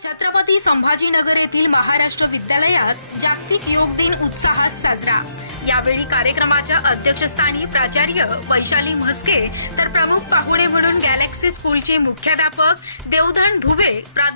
छत्रपती संभाजीनगर येथील महाराष्ट्र विद्यालयात जागतिक योग दिन उत्साहात साजरा. यावेळी कार्यक्रमाच्या अध्यक्षस्थानी प्राचार्य वैशाली म्हस्के तर प्रमुख पाहुणे म्हणून गॅलेक्सी स्कूलचे मुख्याध्यापक देवधन धुबे प्रा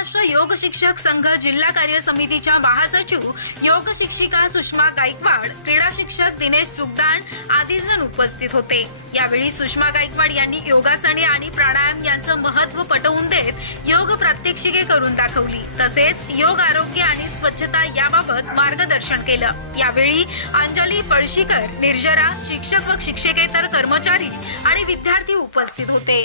महाराष्ट्र योग शिक्षक संघ जिल्हा कार्य समितीच्या महासचिव योग शिक्षिका सुषमा गायकवाड क्रीडा शिक्षक दिनेश सुगदान आदी जण उपस्थित होते. यावेळी सुषमा गायकवाड यांनी योगासने आणि प्राणायाम यांचं महत्त्व पटवून देत योग प्रात्यक्षिके करून दाखवली. तसेच योग आरोग्य आणि स्वच्छता याबाबत मार्गदर्शन केलं. यावेळी अंजली पळशीकर निर्जरा शिक्षक व शिक्षकेतर कर्मचारी आणि विद्यार्थी उपस्थित होते.